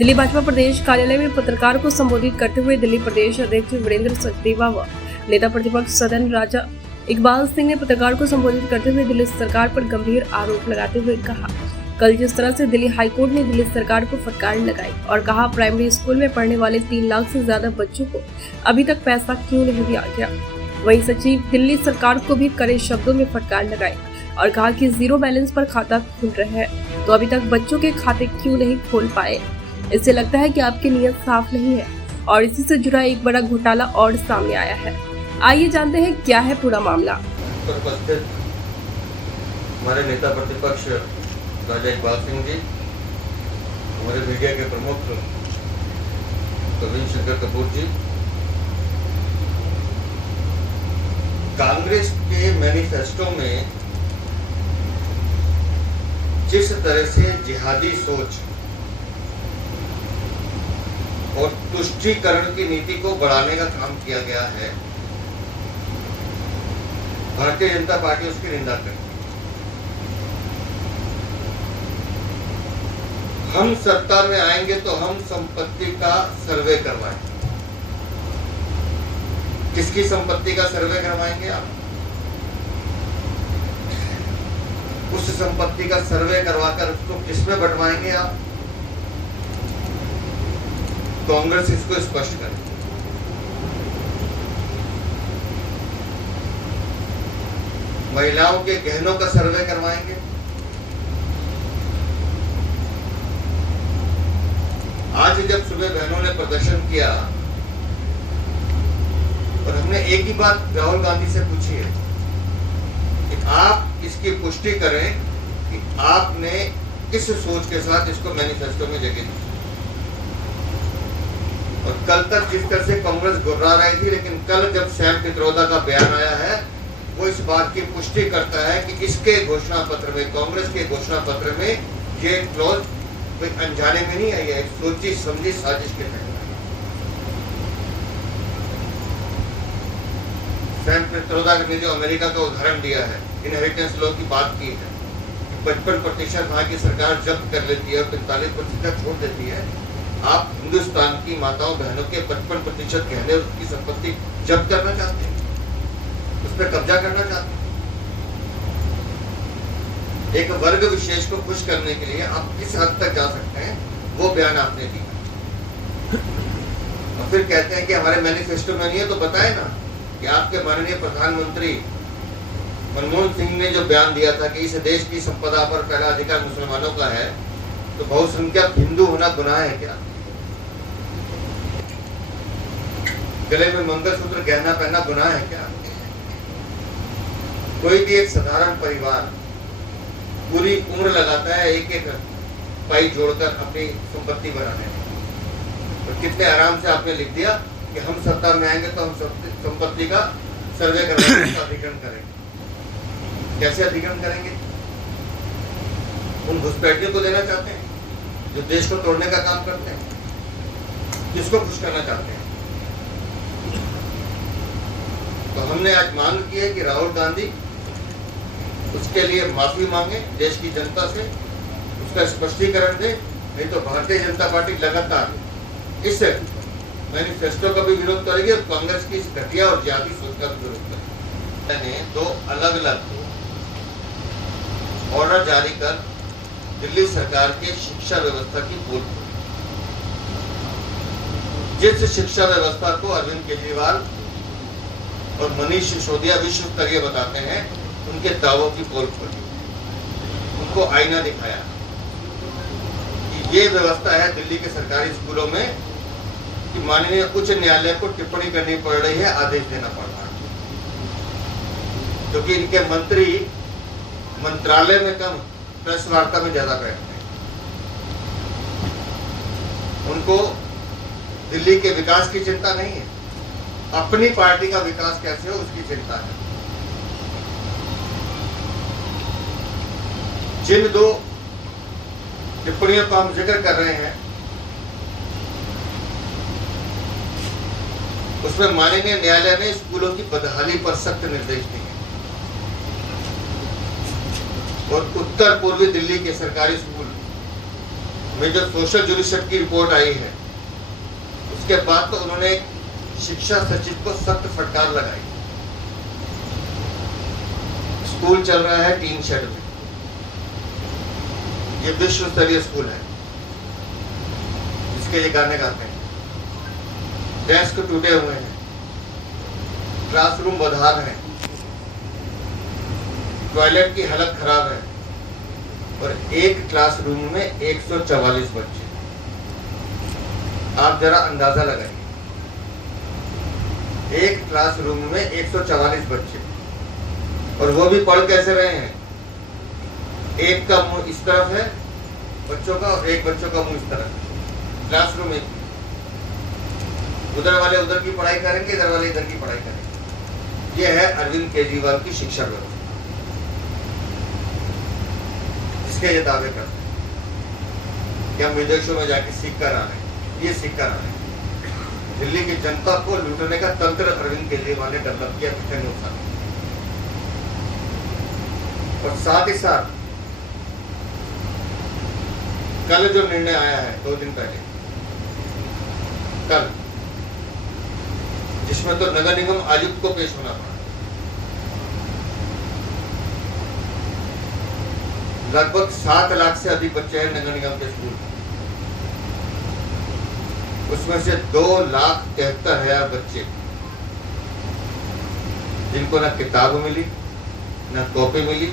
दिल्ली भाजपा प्रदेश कार्यालय में पत्रकार को संबोधित करते हुए दिल्ली प्रदेश अध्यक्ष वीरेंद्र सचदेवा व नेता प्रतिपक्ष सदन राजा इकबाल सिंह ने पत्रकार को संबोधित करते हुए दिल्ली सरकार पर गंभीर आरोप लगाते हुए कहा, कल जिस तरह से दिल्ली हाईकोर्ट ने दिल्ली सरकार को फटकार लगाई और कहा प्राइमरी स्कूल में पढ़ने वाले 3 लाख से ज्यादा बच्चों को अभी तक पैसा क्यों नहीं दिया गया। वहीं सचिव दिल्ली सरकार को भी कड़े शब्दों में फटकार लगाई और कहा कि जीरो बैलेंस पर खाता खुल रहा है तो अभी तक बच्चों के खाते क्यों नहीं खोल पाए। इससे लगता है कि आपकी नीयत साफ नहीं है और इसी से जुड़ा एक बड़ा घोटाला और सामने आया है। आइए जानते हैं क्या है पूरा मामला। उपस्थित हमारे नेता प्रतिपक्ष राजा इकबाल सिंह जी, हमारे मीडिया के प्रमुख प्रवीण शंकर कपूर जी, कांग्रेस के मैनिफेस्टो में जिस तरह से जिहादी सोच और तुष्टीकरण की नीति को बढ़ाने का काम किया गया है, भारतीय जनता पार्टी उसकी निंदा करती है। हम सत्ता में आएंगे तो हम संपत्ति का सर्वे करवाएंगे। किसकी संपत्ति का सर्वे करवाएंगे आप? उस संपत्ति का सर्वे करवाकर उसको किसमें बंटवाएंगे आप? कांग्रेस इसको स्पष्ट करे। महिलाओं के गहनों का सर्वे करवाएंगे। आज जब सुबह बहनों ने प्रदर्शन किया और हमने एक ही बात राहुल गांधी से पूछी है कि आप इसकी पुष्टि करें कि आपने किस सोच के साथ इसको मैनिफेस्टो में जगह दी। और कल तक जिस तरह से कांग्रेस घुर्रा रही थी, लेकिन कल जब सैम पित्रोदा का बयान आया है वो इस बात की पुष्टि करता है कि इसके घोषणा पत्र में, कांग्रेस के घोषणा पत्र में ये क्लॉज कोई अनजाने में नहीं आई है, सोची समझी साजिश के तहत। सैम पित्रोदा ने जो अमेरिका का उदाहरण दिया है, इनहेरिटेंस लॉ की बात की है, 55% वहां की सरकार जब्त कर लेती है और 45% छोड़ देती है। आप हिंदुस्तान की माताओं बहनों के 55% गहने उसकी संपत्ति जब्त करना चाहते हैं, उस पर कब्जा करना चाहते हैं। एक वर्ग विशेष को खुश करने के लिए आप किस हद तक जा सकते हैं, वो बयान आपने दिया। और फिर कहते हैं कि हमारे मैनिफेस्टो में नहीं है, तो बताए ना कि आपके माननीय प्रधानमंत्री मनमोहन सिंह ने जो बयान दिया था कि इस देश की संपदा पर पहला अधिकार मुसलमानों का है, तो बहुसंख्यक हिंदू होना गुनाह है क्या? गले में मंगलसूत्र गहना पहनना गुनाह है क्या? कोई भी एक साधारण परिवार पूरी उम्र लगाता है एक एक पाई जोड़कर अपनी संपत्ति बनाने में, और कितने आराम से आपने लिख दिया कि हम सत्ता में आएंगे तो हम संपत्ति का सर्वे करवाएंगे, अधिग्रहण करेंगे। कैसे अधिग्रहण करेंगे? उन घुसपैठियों को देना चाहते हैं जो देश को तोड़ने का काम करते हैं। किसको खुश करना चाहते हैं? तो हमने आज मांग की है कि राहुल गांधी उसके लिए माफी मांगे देश की जनता से, उसका स्पष्टीकरण दे, नहीं तो भारतीय जनता पार्टी लगातार इस मैनिफेस्टो का भी विरोध करेगी और कांग्रेस की इस घटिया और जाति सोच का भी विरोध करेगी। मैंने 2 अलग-अलग ऑर्डर जारी कर दिल्ली सरकार के शिक्षा व्यवस्था की पोल खोली। जिस शिक्षा व्यवस्था को अरविंद केजरीवाल और मनीष सिसोदिया विश्व स्तरीय बताते हैं, उनके दावों की पोल खोली, उनको आईना दिखाया कि ये व्यवस्था है दिल्ली के सरकारी स्कूलों में कि माननीय उच्च न्यायालय को टिप्पणी करनी पड़ रही है, आदेश देना पड़ रहा है, क्योंकि इनके मंत्री मंत्रालय में कम प्रेस वार्ता में ज्यादा बैठते हैं। उनको दिल्ली के विकास की चिंता नहीं है, अपनी पार्टी का विकास कैसे हो उसकी चिंता है। जिन 2 टिप्पणियों का हम जिक्र कर रहे हैं उसमें माननीय न्यायालय ने स्कूलों की बदहाली पर सख्त निर्देश दिए और उत्तर पूर्वी दिल्ली के सरकारी स्कूल में जो सोशल जुडिशरी की रिपोर्ट आई है, उसके बाद तो उन्होंने शिक्षा सचिव को सख्त फटकार लगाई। स्कूल चल रहा है टीन शेड में, ये विश्व स्तरीय स्कूल है जिसके ये गाने गाते हैं, डेस्क टूटे हुए हैं, क्लासरूम बदहाल है, टॉयलेट की हालत खराब है और एक क्लासरूम में 144 बच्चे। आप जरा अंदाजा लगाइए, एक क्लासरूम में 144 बच्चे, और वो भी पढ़ कैसे रहे हैं? एक का मुंह इस तरफ है बच्चों का और एक बच्चों का मुंह इस तरफ। क्लासरूम में उधर वाले उधर की पढ़ाई करेंगे, इधर वाले इधर की पढ़ाई करेंगे। ये है अरविंद केजरीवाल की शिक्षा व्यवस्था, जिसके ये दावे करते हैं कि हम विदेशों में जाके सीख कर आ रहे हैं। ये सीख कर आ रहे हैं। दिल्ली की जनता को लूटने का तंत्र अरविंद केजरीवाल ने डेवलप किया पिछले 9 साल। और साथ ही साथ कल जो निर्णय आया है 2 दिन पहले, कल, जिसमें तो नगर निगम आयुक्त को पेश होना पड़ा, लगभग 7 लाख से अधिक बच्चे हैं नगर निगम के स्कूल में। उसमें से 2,73,000 बच्चे जिनको ना किताब मिली, ना कॉपी मिली,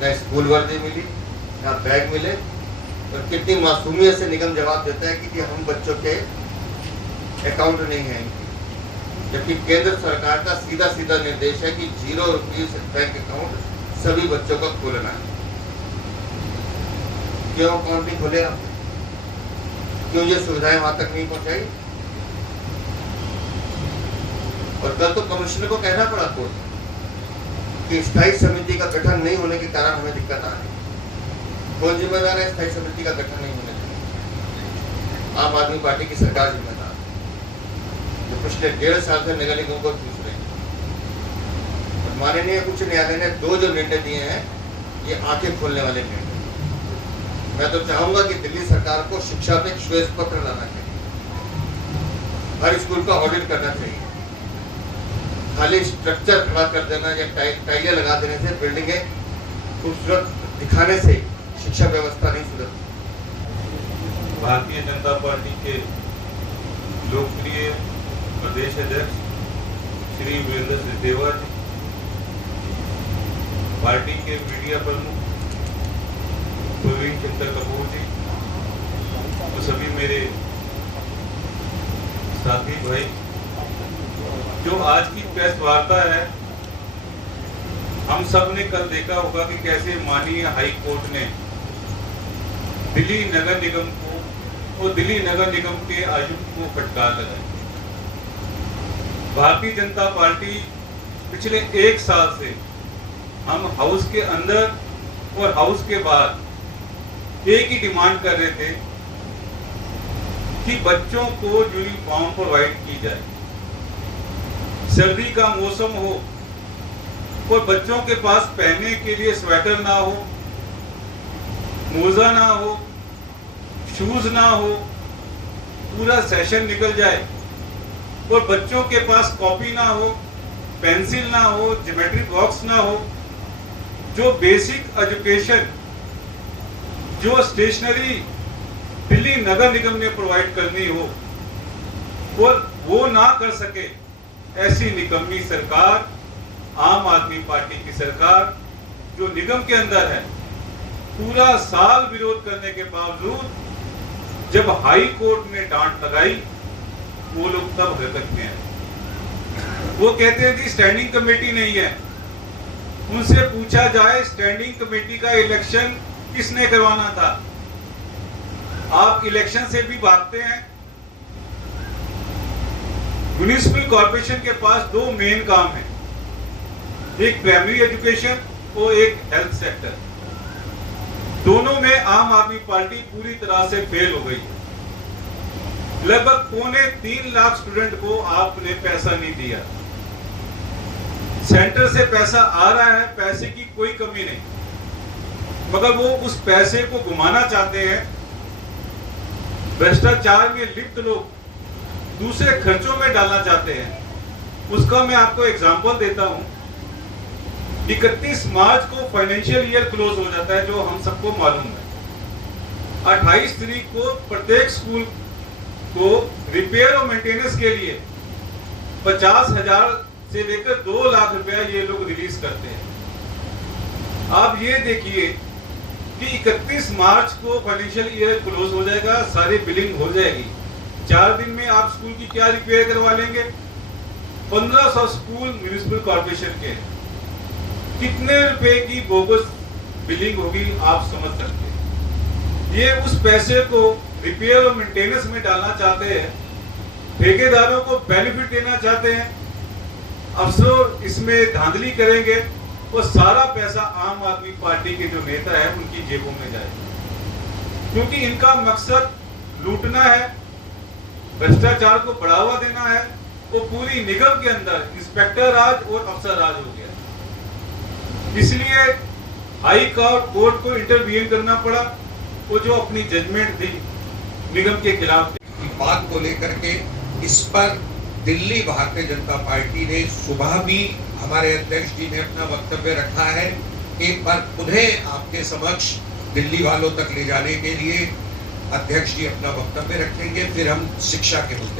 ना स्कूल वर्दी मिली, ना बैग मिले। और कितनी मासूमियत से निगम जवाब देता है कि हम बच्चों के अकाउंट नहीं है इनके, जबकि केंद्र सरकार का सीधा सीधा निर्देश है कि 0 रुपीस बैंक अकाउंट सभी बच्चों का खोलना है। क्यों अकाउंट नहीं खोले आप? क्यों ये सुविधाएं वहां तक नहीं पहुंचाई? और कल तो कमिश्नर को कहना पड़ा कोर्ट कि स्थायी समिति का गठन नहीं होने के कारण हमें दिक्कत आ रही है। कौन जिम्मेदार है स्थायी समिति का गठन नहीं होने के? आम आदमी पार्टी की सरकार जिम्मेदार है, जो पिछले 1.5 साल से नगर निगम को चूस रही है। माननीय उच्च न्यायालय ने 2 जो निर्णय दिए हैं, ये आंखें खोलने वाले निर्णय। मैं तो चाहूंगा कि दिल्ली सरकार को शिक्षा पे श्वेत पत्र लाना चाहिए, हर स्कूल का ऑडिट करना चाहिए। खाली स्ट्रक्चर खड़ा कर देना या टाइलें लगा देने से, बिल्डिंगें खूबसूरत दिखाने से शिक्षा व्यवस्था नहीं सुधरती। भारतीय जनता पार्टी के लोकप्रिय प्रदेश अध्यक्ष श्री वीरेंद्र सिंह, पार्टी के मीडिया प्रमुख प्रवीण चंद्र कपूर जी, तो सभी मेरे साथी भाई, जो आज की प्रेस वार्ता है, हम सब ने कल देखा होगा कि कैसे माननीय हाई कोर्ट ने दिल्ली नगर निगम को और दिल्ली नगर निगम के आयुक्त को फटकार लगाई। भारतीय जनता पार्टी पिछले 1 साल से हम हाउस के अंदर और हाउस के बाहर एक ही डिमांड कर रहे थे कि बच्चों को यूनिफॉर्म प्रोवाइड की जाए। सर्दी का मौसम हो और बच्चों के पास पहनने के लिए स्वेटर ना हो, मोजा ना हो, शूज ना हो, पूरा सेशन निकल जाए और बच्चों के पास कॉपी ना हो, पेंसिल ना हो, ज्योमेट्री बॉक्स ना हो, जो बेसिक एजुकेशन, जो स्टेशनरी दिल्ली नगर निगम ने प्रोवाइड करनी हो, और वो ना कर सके, ऐसी निकम्मी सरकार, आम आदमी पार्टी की सरकार जो निगम के अंदर है, पूरा साल विरोध करने के बावजूद जब हाई कोर्ट ने डांट लगाई, वो लोग तब हरकत में आए। वो कहते हैं कि स्टैंडिंग कमेटी नहीं है। उनसे पूछा जाए, स्टैंडिंग कमेटी का इलेक्शन किसने करवाना था? आप इलेक्शन से भी भागते हैं। म्युनिसिपल कॉर्पोरेशन के पास 2 मेन काम है, एक प्राइमरी एजुकेशन और एक हेल्थ सेक्टर। दोनों में आम आदमी पार्टी पूरी तरह से फेल हो गई। लगभग 2.25 लाख स्टूडेंट को आपने पैसा नहीं दिया। सेंटर से पैसा आ रहा है, पैसे की कोई कमी नहीं, मगर वो उस पैसे को घुमाना चाहते हैं भ्रष्टाचार में लिप्त लोग दूसरे खर्चों में डालना चाहते हैं। उसका मैं आपको एग्जांपल देता हूं। 31 मार्च को फाइनेंशियल ईयर क्लोज हो जाता है, जो हम सबको मालूम है। 28 तारीख को प्रत्येक स्कूल को रिपेयर और मेंटेनेंस के लिए 50,000 से लेकर 2 लाख रुपया ये लोग रिलीज करते हैं। आप ये देखिए कि 31 मार्च को फाइनेंशियल ईयर क्लोज हो जाएगा, सारी बिलिंग हो जाएगी। 4 दिन में आप स्कूल की क्या रिपेयर करवा लेंगे? 1500 स्कूल म्युनिसिपल कॉर्पोरेशन के, कितने रुपए की बोगस बिलिंग होगी आप समझ सकते हैं। ये उस पैसे को रिपेयर और मेंटेनेंस में डालना चाहते हैं, ठेकेदारों को बेनिफिट देना चाहते हैं, अफसर इसमें धांधली करेंगे और सारा पैसा आम आदमी पार्टी के जो नेता है उनकी जेबों में जाएगा, क्योंकि इनका मकसद लूटना है, भ्रष्टाचार को बढ़ावा देना है। वो पूरी निगम के अंदर इंस्पेक्टर राज और अफसर राज हो गया। इसलिए हाई कोर्ट को इंटरवीन करना पड़ा, वो जो अपनी जजमेंट दी निगम के खिलाफ बात को लेकर के इस पर दिल्ली भारतीय जनता पार्टी ने सुबह भी हमारे अध्यक्ष जी ने अपना वक्तव्य रखा है। एक बार उन्हें आपके समक्ष दिल्ली वालों तक ले जाने के लिए अध्यक्ष जी अपना वक्तव्य रखेंगे, फिर हम शिक्षा के मुद्दे